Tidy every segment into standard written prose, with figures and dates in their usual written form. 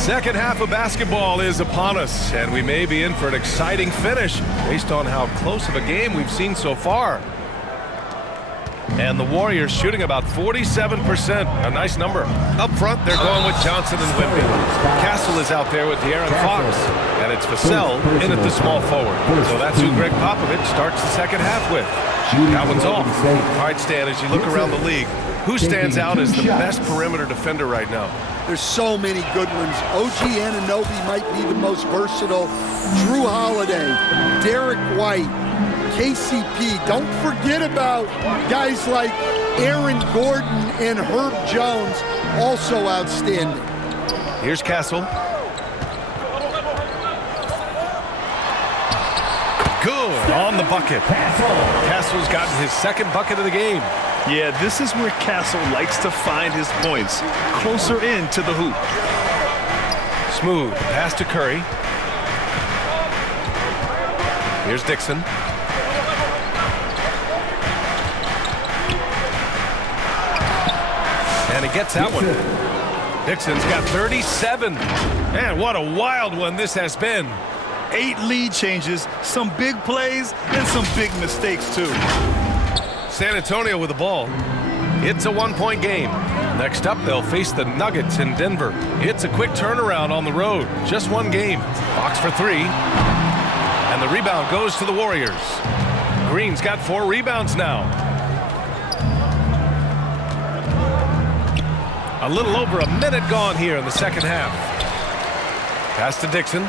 Second half of basketball is upon us, and we may be in for an exciting finish based on how close of a game we've seen so far. And the Warriors shooting about 47%, a nice number. Up front, they're going with Johnson and Wimby. Castle is out there with De'Aaron Fox, and it's Vassell in at the small forward. So that's who Greg Popovich starts the second half with. That one's off. All right, Stan, as you look around the league, who stands out as the best perimeter defender right now? There's so many good ones. OG Anunoby might be the most versatile. Drew Holiday, Derek White, KCP. Don't forget about guys like Aaron Gordon and Herb Jones, also outstanding. Here's Castle. Good on the bucket. Castle's gotten his second bucket of the game. Yeah, this is where Castle likes to find his points, closer in to the hoop. Smooth pass to Curry. Here's Dixon. And he gets that one. Dixon's got 37. Man, what a wild one this has been. 8 lead changes, some big plays, and some big mistakes, too. San Antonio with the ball. It's a one-point game. Next up, they'll face the Nuggets in Denver. It's a quick turnaround on the road. Just one game. Fox for 3. And the rebound goes to the Warriors. Green's got 4 rebounds now. A little over a minute gone here in the second half. Pass to Dixon.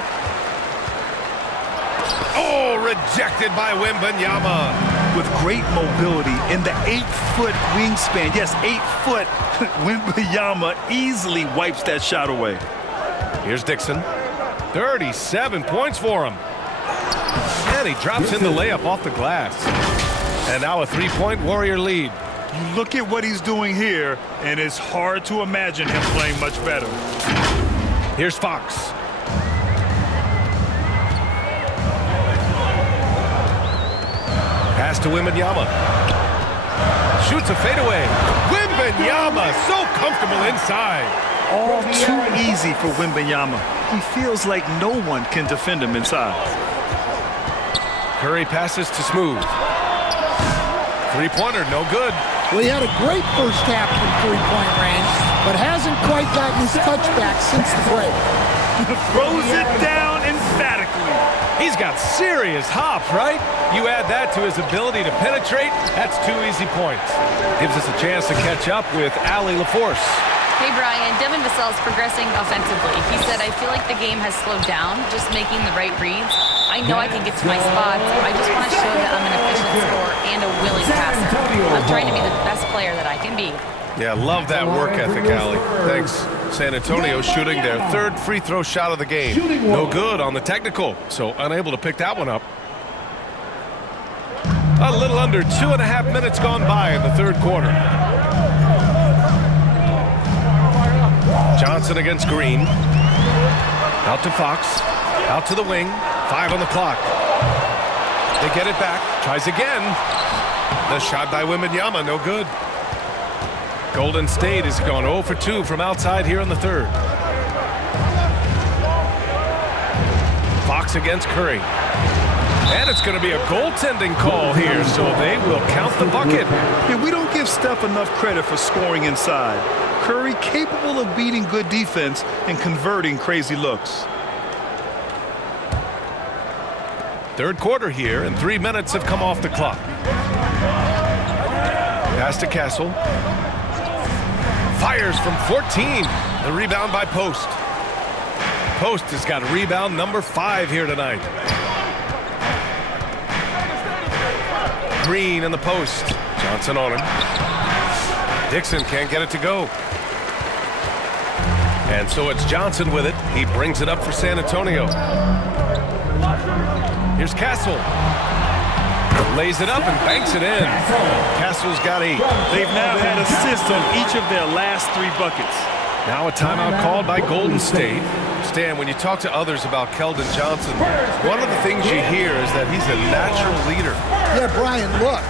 Oh, rejected by Wembanyama. With great mobility in the 8-foot wingspan. Yes, 8 foot. Wembanyama easily wipes that shot away. Here's Dixon. 37 points for him. And he drops in the layup off the glass. And now a 3-point Warrior lead. You look at what he's doing here, and it's hard to imagine him playing much better. Here's Fox. Pass to Wembanyama. Shoots a fadeaway. Wembanyama so comfortable inside. All too easy for Wembanyama. He feels like no one can defend him inside. Curry passes to Smooth. Three-pointer, no good. Well, he had a great first half from three-point range, but hasn't quite gotten his touchback since the break. Throws it down emphatically. He's got serious hop, right? You add that to his ability to penetrate, that's 2 easy points. Gives us a chance to catch up with Allie LaForce. Hey, Brian, Devin Vassell's progressing offensively. He said, I feel like the game has slowed down, just making the right reads. I know I can get to my spots. I just want to show that I'm an efficient scorer and a willing passer. I'm trying to be the best player that I can be. Yeah, love that work ethic, Allie. Thanks. San Antonio shooting their 3rd free throw shot of the game. No good on the technical, so unable to pick that one up. A little under 2.5 minutes gone by in the 3rd quarter. Johnson against Green. Out to Fox. Out to the wing. 5 on the clock. They get it back. Tries again. The shot by Wembanyama, no good. Golden State has gone 0 for 2 from outside here in the 3rd. Fox against Curry. And it's going to be a goaltending call here, so they will count the bucket. Yeah, we don't give Steph enough credit for scoring inside. Curry capable of beating good defense and converting crazy looks. 3rd quarter here, and 3 minutes have come off the clock. Pass to Castle. Fires from 14. The rebound by Post. Post has got rebound number 5 here tonight. Green in the post. Johnson on him. Dixon can't get it to go. And so it's Johnson with it. He brings it up for San Antonio. Here's Castle. Lays it up and banks it in. Castle's got 8. They've now had assists on each of their last 3 buckets. Now a timeout called by Golden State. Stan, when you talk to others about Keldon Johnson, one of the things you hear is that he's a natural leader. Yeah, Brian, look,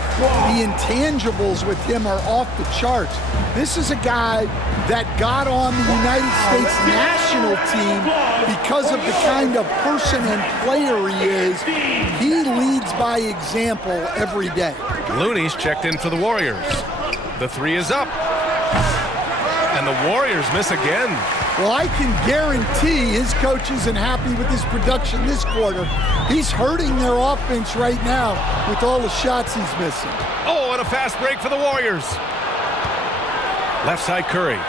the intangibles with him are off the charts. This is a guy that got on the United States national team because of the kind of person and player he is. He leads by example every day. Looney's checked in for the Warriors. The three is up. And the Warriors miss again. Well, I can guarantee his coach isn't happy with his production this quarter. He's hurting their offense right now with all the shots he's missing. Oh, and a fast break for the Warriors. Left side Curry.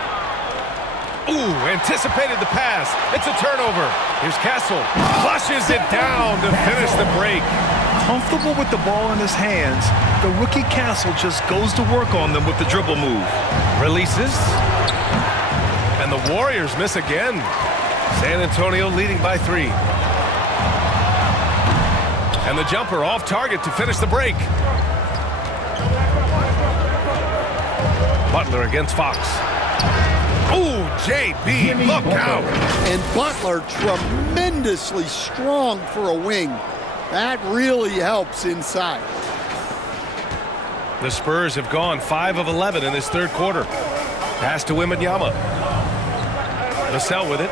Ooh, anticipated the pass. It's a turnover. Here's Castle. Flushes it down to finish the break. Comfortable with the ball in his hands, the rookie Castle just goes to work on them with the dribble move. Releases. And the Warriors miss again. San Antonio leading by 3. And the jumper off target to finish the break. Butler against Fox. Ooh, JB, look out. And Butler tremendously strong for a wing. That really helps inside. The Spurs have gone 5 of 11 in this third quarter. Pass to Wembanyama. Vassell with it.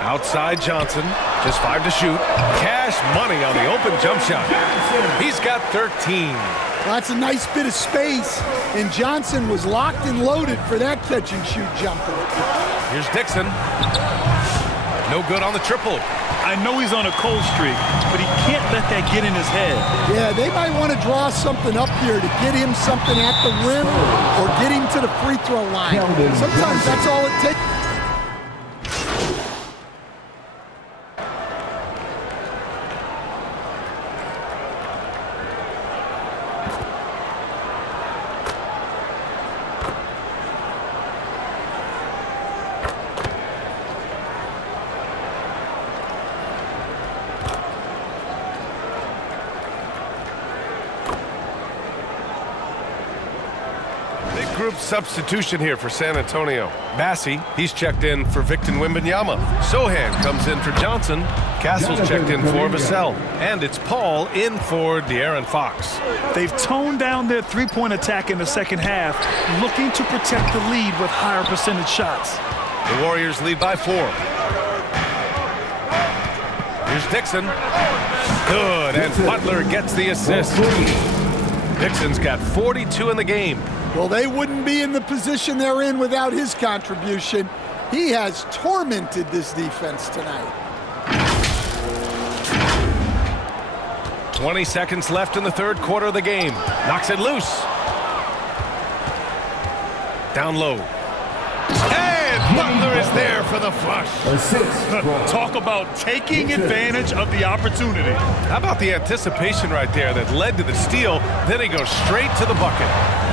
Outside Johnson, just 5 to shoot. Cash money on the open jump shot. He's got 13. That's a nice bit of space, and Johnson was locked and loaded for that catch-and-shoot jumper. Here's Dixon. No good on the triple. I know he's on a cold streak, but he can't let that get in his head. Yeah, they might want to draw something up here to get him something at the rim or get him to the free throw line. Sometimes that's all it takes. Group substitution here for San Antonio. Massey, he's checked in for Victor Wembanyama. Sohan comes in for Johnson. Castle's checked in for Vassell. And it's Paul in for De'Aaron Fox. They've toned down their three-point attack in the second half, looking to protect the lead with higher percentage shots. The Warriors lead by 4. Here's Dixon. Good, and Butler gets the assist. Dixon's got 42 in the game. Well, they wouldn't be in the position they're in without his contribution. He has tormented this defense tonight. 20 seconds left in the third quarter of the game. Knocks it loose. Down low. And Butler is there for the flush. Talk about taking advantage of the opportunity. How about the anticipation right there that led to the steal? Then he goes straight to the bucket.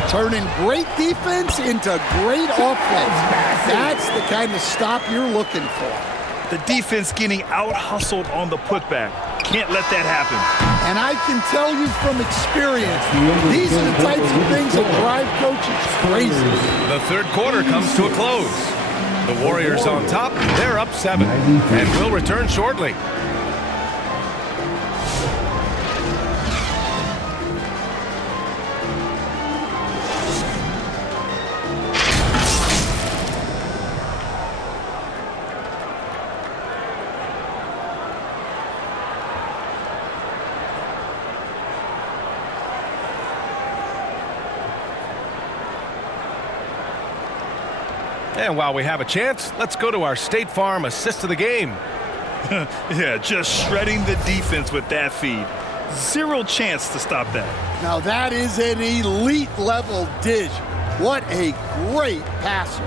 Turning great defense into great offense. That's the kind of stop you're looking for. The defense getting out-hustled on the putback. Can't let that happen. And I can tell you from experience, these are the types of things that drive coaches crazy. The third quarter comes to a close. The Warriors on top. They're up 7 and will return shortly. And while we have a chance, let's go to our State Farm assist of the game. Yeah, just shredding the defense with that feed. Zero chance to stop that. Now that is an elite level dish. What a great passer.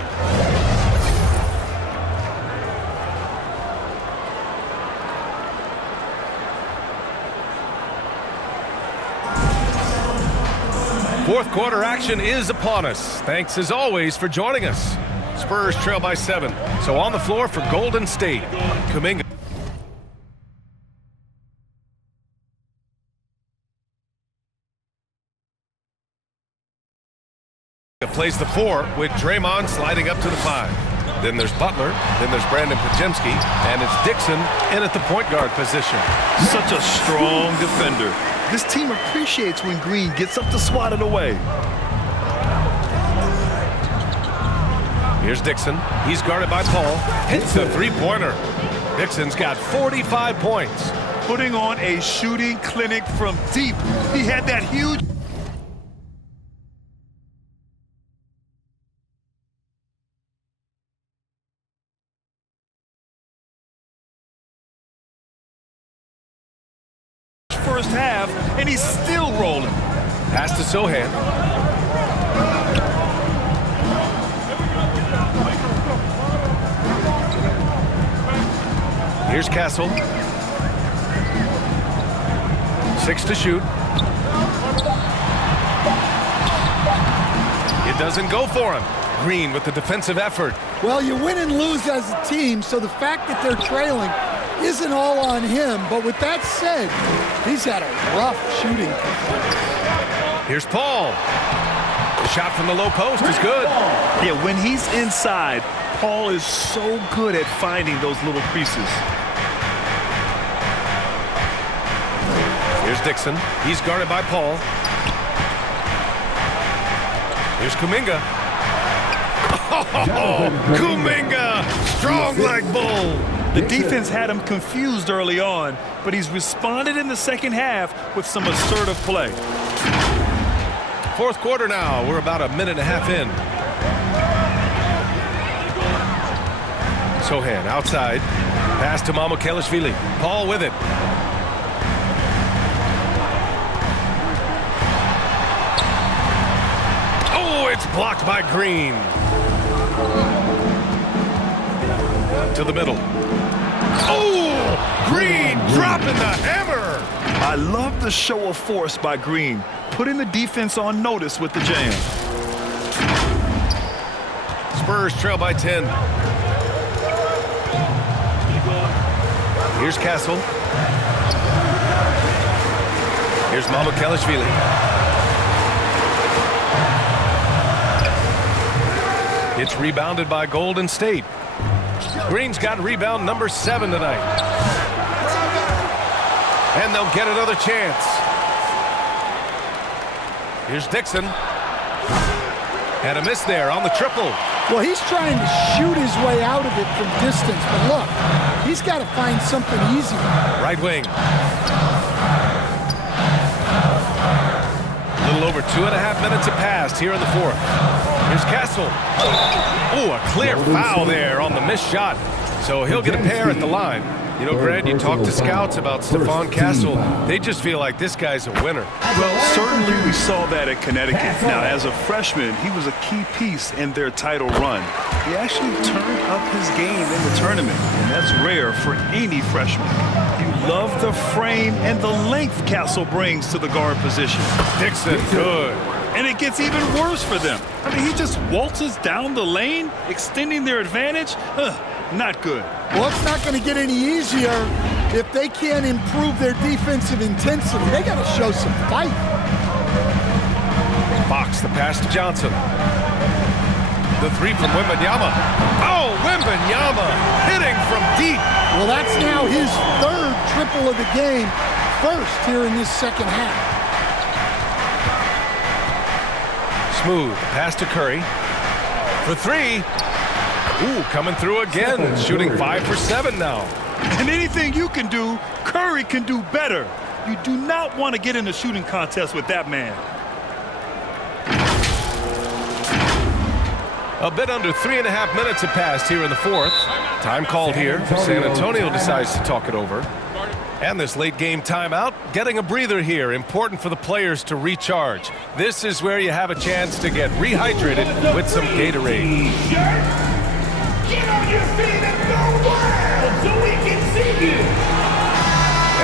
Fourth quarter action is upon us. Thanks as always for joining us. Spurs trail by 7. So on the floor for Golden State, Kuminga. Plays the 4 with Draymond sliding up to the 5. Then there's Butler, then there's Brandon Pajemski, and it's Dixon in at the point guard position. Such a strong defender. This team appreciates when Green gets up to swat it away. Here's Dixon. He's guarded by Paul. Hits the three-pointer. Dixon's got 45 points. Putting on a shooting clinic from deep. He had that huge... first half, and he's still rolling. Pass to Sohan. Here's Castle. 6 to shoot. It doesn't go for him. Green with the defensive effort. Well, you win and lose as a team, so the fact that they're trailing isn't all on him. But with that said, he's had a rough shooting performance. Here's Paul. The shot from the low post is good. Yeah, when he's inside, Paul is so good at finding those little creases. Here's Dixon. He's guarded by Paul. Here's Kuminga. Oh, Kuminga! Strong like bull. The defense had him confused early on, but he's responded in the second half with some assertive play. Fourth quarter now. We're about a minute and a half in. Sohan outside. Pass to Mamukelashvili. Paul with it. Oh, it's blocked by Green. To the middle. Oh, Green dropping the hammer. I love the show of force by Green, putting the defense on notice with the jam. Spurs trail by 10. Here's Castle. Here's Mamukelashvili. It's rebounded by Golden State. Green's got rebound number 7 tonight. And they'll get another chance. Here's Dixon. And a miss there on the triple. Well, he's trying to shoot his way out of it from distance, but look, he's got to find something easy. Right wing. A little over 2.5 minutes have passed here in the fourth. Here's Castle. Oh, a clear foul there on the missed shot. So he'll get a pair at the line. You know, Grant, you talk to scouts about Stephon Castle. They just feel like this guy's a winner. Well, certainly we saw that at Connecticut. Now, as a freshman, he was a key piece in their title run. He actually turned up his game in the tournament, and that's rare for any freshman. You love the frame and the length Castle brings to the guard position. Dixon, good. And it gets even worse for them. I mean, he just waltzes down the lane, extending their advantage. Not good. Well, it's not going to get any easier if they can't improve their defensive intensity. They got to show some fight. Fox, the pass to Johnson. The three from Wembanyama. Oh, Wembanyama hitting from deep. Well, that's now his 3rd triple of the game, first here in this second half. Smooth pass to Curry. For 3. Ooh, coming through again, shooting 5 for 7 now. And anything you can do, Curry can do better. You do not want to get in a shooting contest with that man. A bit under 3.5 minutes have passed here in the fourth. Time called here. San Antonio decides to talk it over. And this late game timeout, getting a breather here, important for the players to recharge. This is where you have a chance to get rehydrated with some Gatorade. Get on your feet and go wild so we can see you.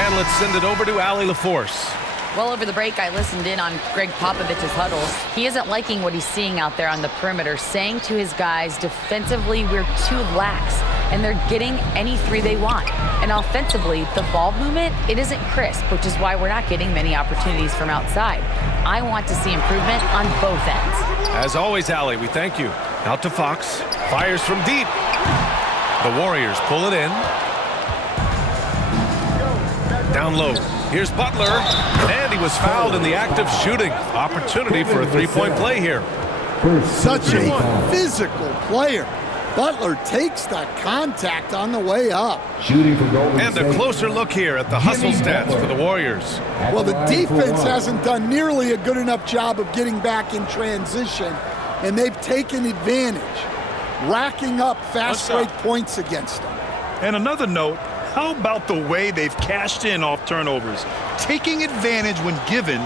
And let's send it over to Allie LaForce. Well, over the break, I listened in on Greg Popovich's huddles. He isn't liking what he's seeing out there on the perimeter, saying to his guys, defensively, we're too lax. and they're getting any three they want. And offensively, the ball movement, it isn't crisp, which is why we're not getting many opportunities from outside. I want to see improvement on both ends. As always, Allie, we thank you. Out to Fox. Fires from deep. The Warriors pull it in. Down low. Here's Butler. And he was fouled in the act of shooting. Opportunity for a three-point play here. Such a physical player. Butler takes the contact on the way up. Shooting for Golden And State. a closer look here at the hustle stats for the Warriors. Well, the defense hasn't done nearly a good enough job of getting back in transition, and they've taken advantage, racking up fast break points against them. And another note, how about the way they've cashed in off turnovers, taking advantage when given.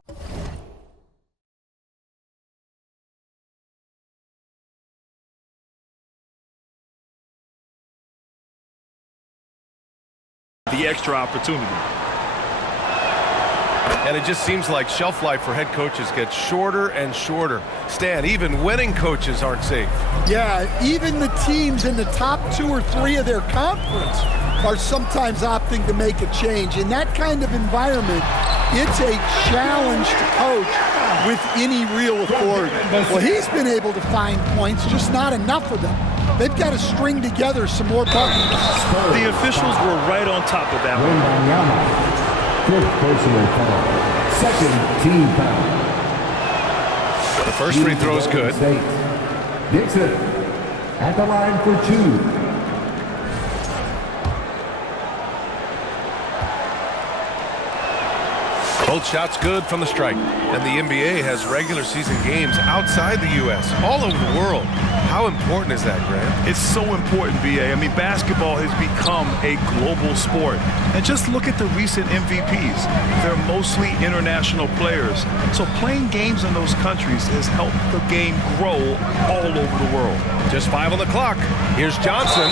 The extra opportunity. And it just seems like shelf life for head coaches gets shorter and shorter. Stan, even winning coaches aren't safe. Yeah, even the teams in the top 2 or 3 of their conference are sometimes opting to make a change. In that kind of environment, it's a challenge to coach with any real authority. Well, he's been able to find points, just not enough of them. They've got to string together some more buckets. The officials were right on top of that one. Wembanyama. Fifth personal foul. Second team foul. The first free throw is good. State. Dixon at the line for 2. Both shots good from the strike. And the NBA has regular season games outside the U.S., all over the world. How important is that, Grant? It's so important, B.A. I mean, basketball has become a global sport. And just look at the recent MVPs. They're mostly international players. So playing games in those countries has helped the game grow all over the world. Just 5 on the clock. Here's Johnson.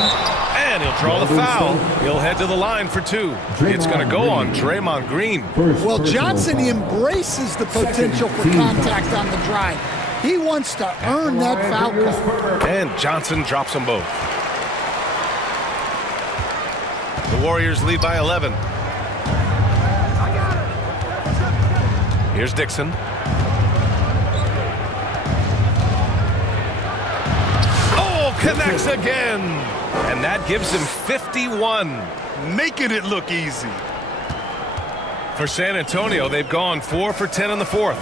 And he'll draw the foul. He'll head to the line for 2. It's going to go on Draymond Green. Well, Johnson embraces the potential for contact on the drive. He wants to earn that foul call. And Johnson drops them both. The Warriors lead by 11. Here's Dixon. Oh, connects again. And that gives him 51. Making it look easy. For San Antonio, they've gone 4 for 10 in the fourth.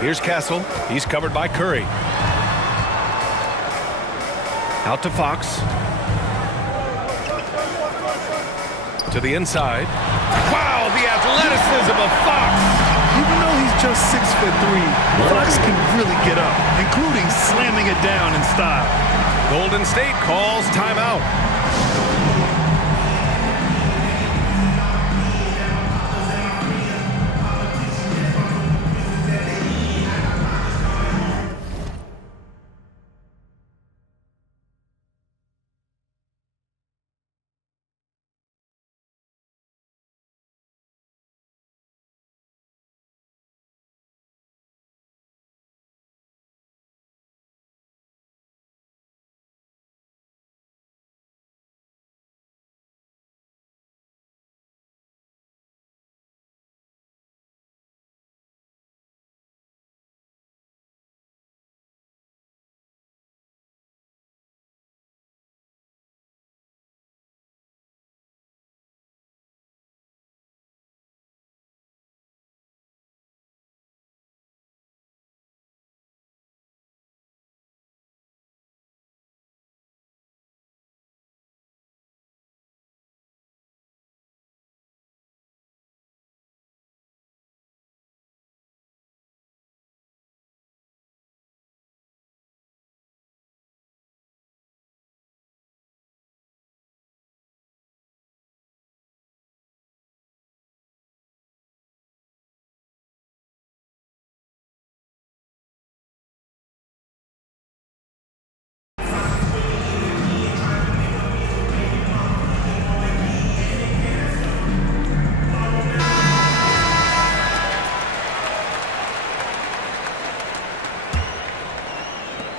Here's Castle. He's covered by Curry. Out to Fox. To the inside. Wow, the athleticism of Fox. Even though he's just 6'3", Fox can really get up, including slamming it down in style. Golden State calls timeout.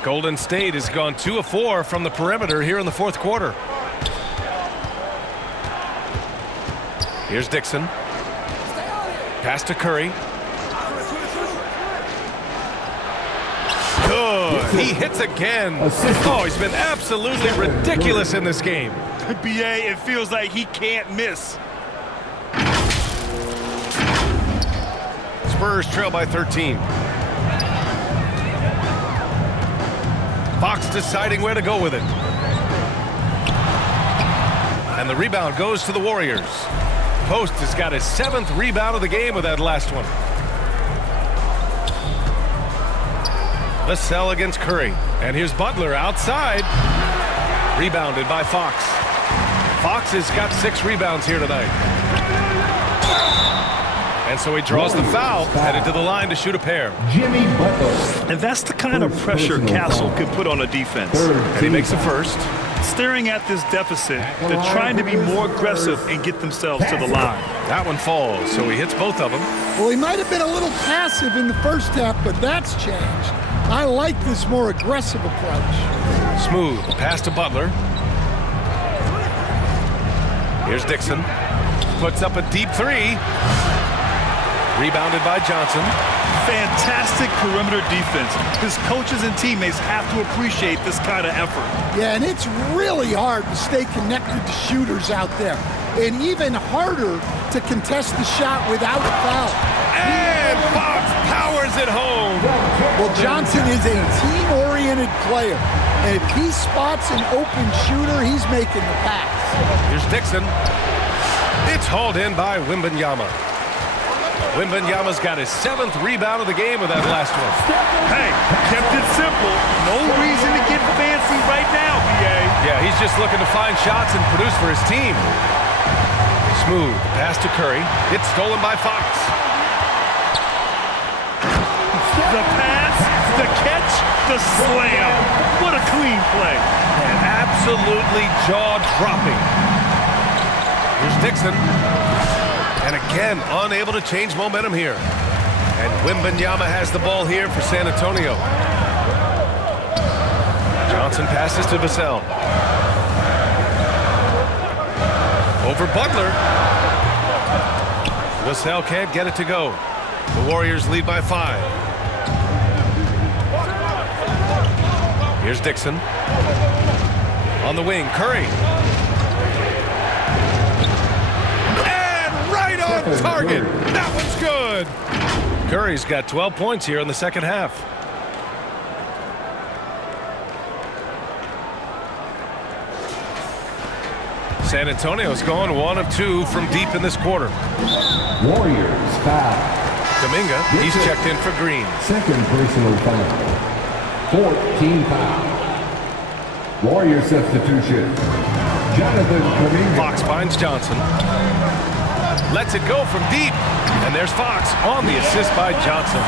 Golden State has gone 2 of 4 from the perimeter here in the fourth quarter. Here's Dixon. Pass to Curry. Good. He hits again. Oh, he's been absolutely ridiculous in this game. BA, it feels like he can't miss. Spurs trail by 13. Fox deciding where to go with it. And the rebound goes to the Warriors. Post has got his 7th rebound of the game with that last one. Vassell against Curry. And here's Butler outside. Rebounded by Fox. Fox has got 6 rebounds here tonight. And so he draws the foul, headed to the line to shoot a pair. Jimmy Butler. And that's the kind of pressure Castle can put on a defense. And he makes the first. Staring at this deficit, they're trying to be more aggressive and get themselves to the line. That one falls, so he hits both of them. Well, he might have been a little passive in the first half, but that's changed. I like this more aggressive approach. Smooth pass to Butler. Here's Dixon. Puts up a deep 3. Rebounded by Johnson. Fantastic perimeter defense. His coaches and teammates have to appreciate this kind of effort. Yeah, and it's really hard to stay connected to shooters out there. And even harder to contest the shot without a foul. And Fox powers it home. Well, Johnson is a team-oriented player. And if he spots an open shooter, he's making the pass. Here's Dixon. It's hauled in by Wembanyama. Wembanyama's got his 7th rebound of the game with that last one. Hey, kept it simple. No reason to get fancy right now, BA. Yeah, he's just looking to find shots and produce for his team. Smooth pass to Curry. It's stolen by Fox. The pass, the catch, the slam. What a clean play. And absolutely jaw-dropping. Here's Dixon. And again, unable to change momentum here. And Wembanyama has the ball here for San Antonio. Johnson passes to Vassell. Over Butler. Vassell can't get it to go. The Warriors lead by 5. Here's Dixon. On the wing, Curry. On target. That one's good. Curry's got 12 points here in the second half. San Antonio's going 1 of 2 from deep in this quarter. Warriors foul. Kuminga, he's checked in for Green. 2nd personal foul. 14 foul. Warrior substitution. Jonathan Kuminga. Fox finds Johnson. Lets it go from deep. And there's Fox on the assist by Johnson.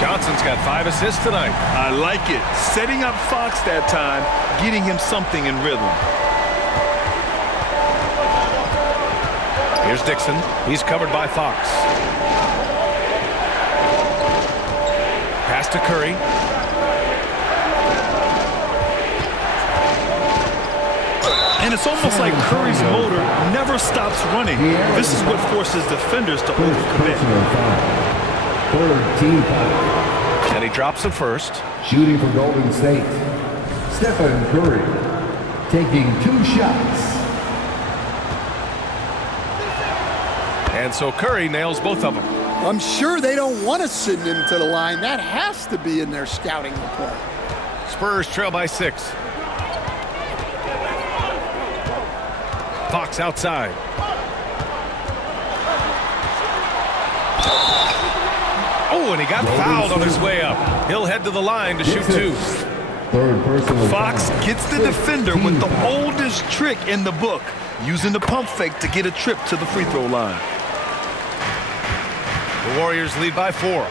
Johnson's got 5 assists tonight. I like it. Setting up Fox that time, getting him something in rhythm. Here's Dixon. He's covered by Fox. Pass to Curry. And it's almost like Curry's motor never stops running. This is what forces defenders to overcommit. 3rd team foul. And he drops the first. Shooting for Golden State. Stephen Curry taking 2 shots. And so Curry nails both of them. I'm sure they don't want to send him to the line. That has to be in their scouting report. Spurs trail by 6. Fox outside. Oh, and he got fouled on his way up. He'll head to the line to shoot 2. 3rd personal Fox foul. gets the defender with the oldest trick in the book, using the pump fake to get a trip to the free throw line. The Warriors lead by 4.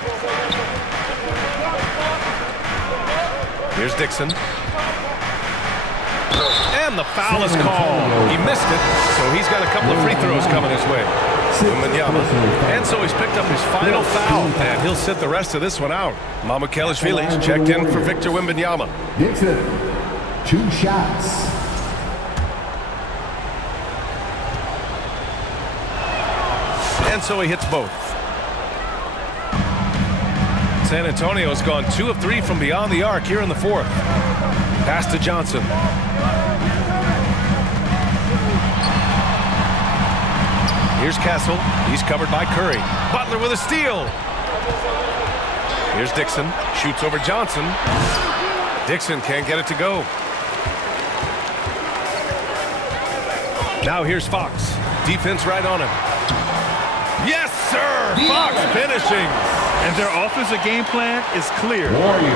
Here's Dixon. And the foul is called. He missed it, so he's got a couple of free throws coming his way. Wembanyama. And so he's picked up his final foul, and he'll sit the rest of this one out. Mamukelashvili's checked in for Victor Wembanyama. Dixon, 2 shots. And so he hits both. San Antonio's gone 2 of 3 from beyond the arc here in the fourth. Pass to Johnson. Here's Castle. He's covered by Curry. Butler with a steal. Here's Dixon. Shoots over Johnson. Dixon can't get it to go. Now here's Fox. Defense right on him. Yes, sir! Fox finishing. And their offensive game plan is clear.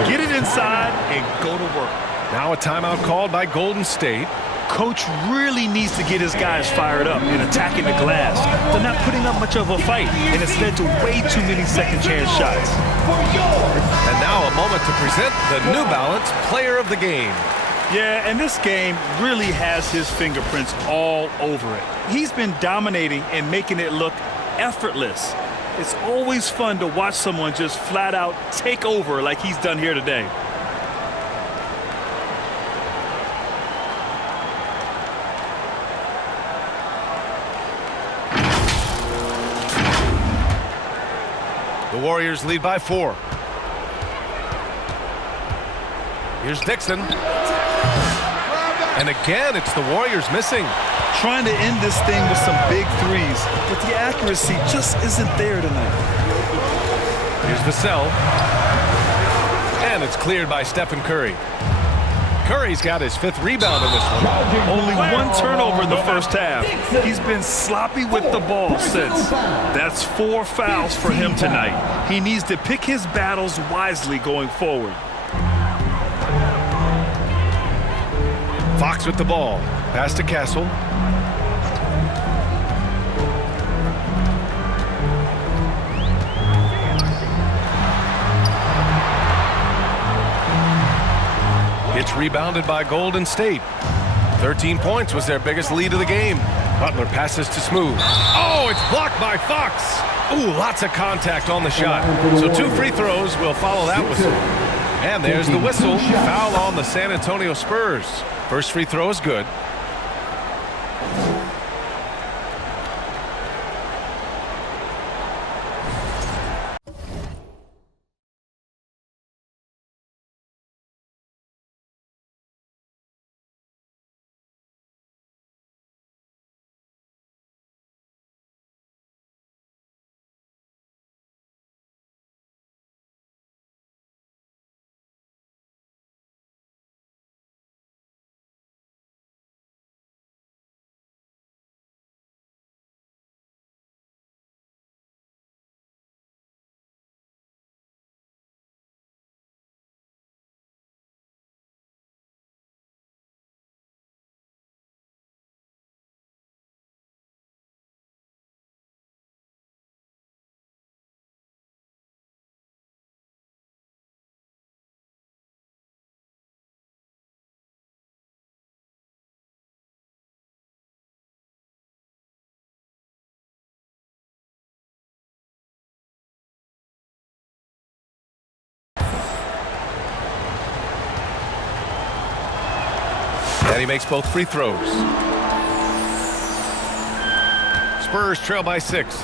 Get it inside and go to work. Now a timeout called by Golden State. Coach really needs to get his guys fired up in attacking the glass. They're not putting up much of a fight, and it's led to way too many second-chance shots. And now a moment to present the New Balance Player of the Game. Yeah, and this game really has his fingerprints all over it. He's been dominating and making it look effortless. It's always fun to watch someone just flat out take over like he's done here today. The Warriors lead by 4. Here's Dixon. And again, it's the Warriors missing. Trying to end this thing with some big threes, but the accuracy just isn't there tonight. Here's Vassell. And it's cleared by Stephen Curry. Curry's got his 5th rebound in this one. Only 1 turnover in the first half. He's been sloppy with the ball since. That's 4 fouls for him tonight. He needs to pick his battles wisely going forward. Fox with the ball. Pass to Castle. It's rebounded by Golden State. 13 points was their biggest lead of the game. Butler passes to Smooth. Oh, it's blocked by Fox. Ooh, lots of contact on the shot. So 2 free throws will follow that whistle. And there's the whistle. Foul on the San Antonio Spurs. First free throw is good. And he makes both free throws. Spurs trail by 6.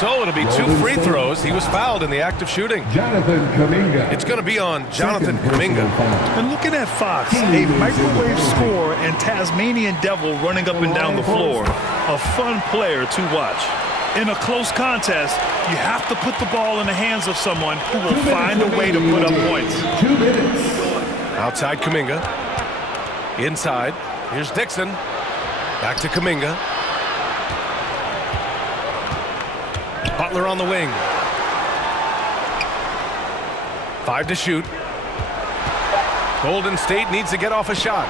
So it'll be 2 free throws. He was fouled in the act of shooting. Jonathan Kuminga. It's going to be on Jonathan Kuminga. And looking at Fox, a microwave scorer and Tasmanian devil running up and down the floor. A fun player to watch. In a close contest, you have to put the ball in the hands of someone who will find a way to put up points. 2 minutes. Outside Kuminga. Inside. Here's Dixon. Back to Kuminga. Butler on the wing. 5 to shoot. Golden State needs to get off a shot.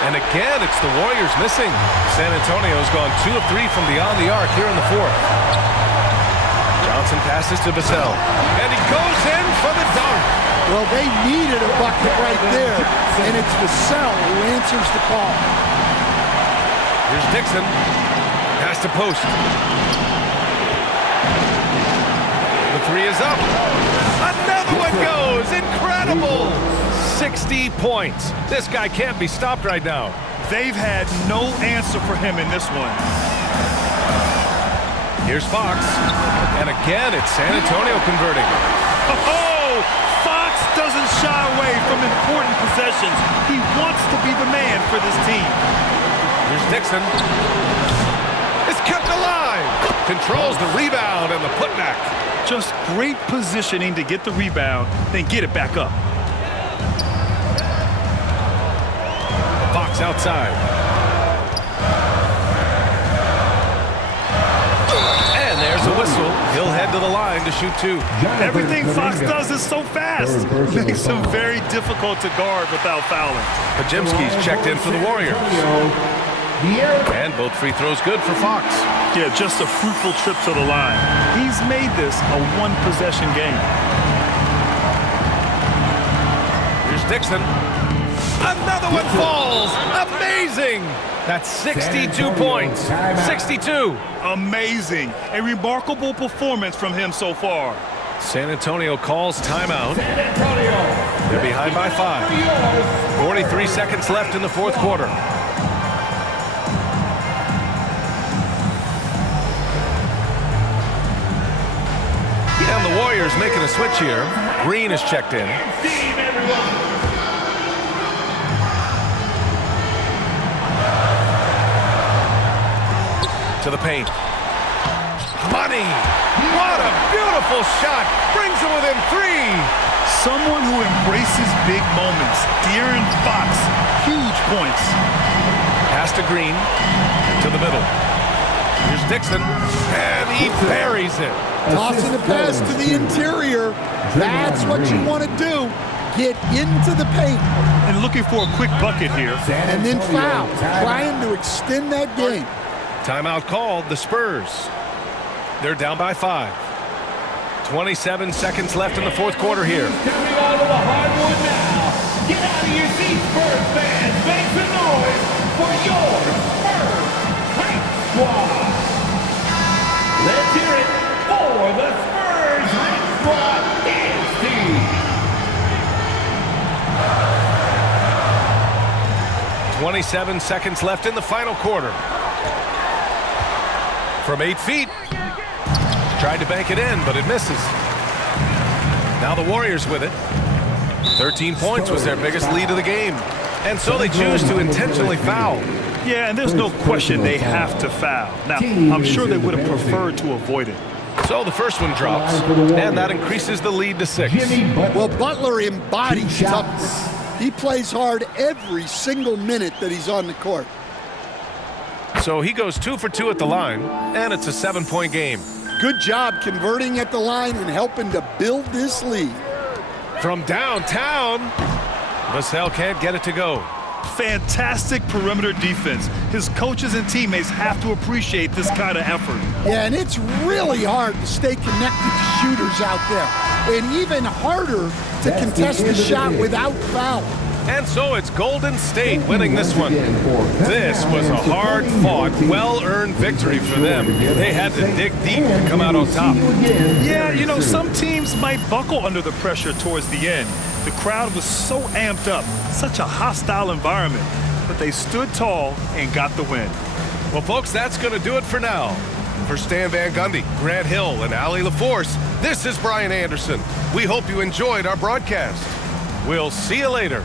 And again, it's the Warriors missing. San Antonio's gone 2 of 3 from beyond the arc here in the fourth. Bouncing passes to Vassell. And he goes in for the dunk. Well, they needed a bucket right there, and it's Vassell who answers the call. Here's Dixon. Pass to post. The three is up. Another one goes. Incredible. 60 points. This guy can't be stopped right now. They've had no answer for him in this one. Here's Fox. And again, it's San Antonio converting. Oh, Fox doesn't shy away from important possessions. He wants to be the man for this team. Here's Dixon. It's kept alive. Controls the rebound and the putback. Just great positioning to get the rebound, then get it back up. Fox outside. And there's a whistle. He'll head to the line to shoot two. Everything Fox does is so fast. Makes him very difficult to guard without fouling. Pajemski's checked in for the Warriors. And both free throws good for Fox. Yeah, just a fruitful trip to the line. He's made this a one-possession game. Here's Dixon. Another one falls. Amazing. That's 62 points. 62. Amazing. A remarkable performance from him so far. San Antonio calls timeout. They're behind by 5. 43 seconds left in the fourth quarter. And the Warriors making a switch here. Green is checked in. To the paint. Money! What a beautiful shot! Brings him within 3. Someone who embraces big moments. De'Aaron Fox, huge points. Pass to Green. To the middle. Here's Dixon. And he buries it. Tossing the pass to the interior. That's what you want to do. Get into the paint. And looking for a quick bucket here. And then foul. Trying to extend that game. Timeout called, the Spurs. They're down by 5. 27 seconds left in the fourth quarter here. Coming out of the hardwood now. Get out of your seats, Spurs fans. Make some noise for your Spurs Hype Squad. Let's hear it for the Spurs Hype Squad dance team. 27 seconds left in the final quarter. From 8 feet. Tried to bank it in, but it misses. Now the Warriors with it. 13 points was their biggest lead of the game. And so they choose to intentionally foul. Yeah, and there's no question they have to foul. Now, I'm sure they would have preferred to avoid it. So the first one drops, and that increases the lead to 6. Well, Butler embodies toughness. He plays hard every single minute that he's on the court. So he goes 2 for 2 at the line, and it's a 7-point game. Good job converting at the line and helping to build this lead. From downtown, Vassell can't get it to go. Fantastic perimeter defense. His coaches and teammates have to appreciate this kind of effort. Yeah, and it's really hard to stay connected to shooters out there. And even harder to contest the shot without foul. And so it's Golden State winning this one. This was a hard-fought, well-earned victory for them. They had to dig deep to come out on top. Yeah, you know, some teams might buckle under the pressure towards the end. The crowd was so amped up, such a hostile environment. But they stood tall and got the win. Well, folks, that's going to do it for now. For Stan Van Gundy, Grant Hill, and Allie LaForce, this is Brian Anderson. We hope you enjoyed our broadcast. We'll see you later.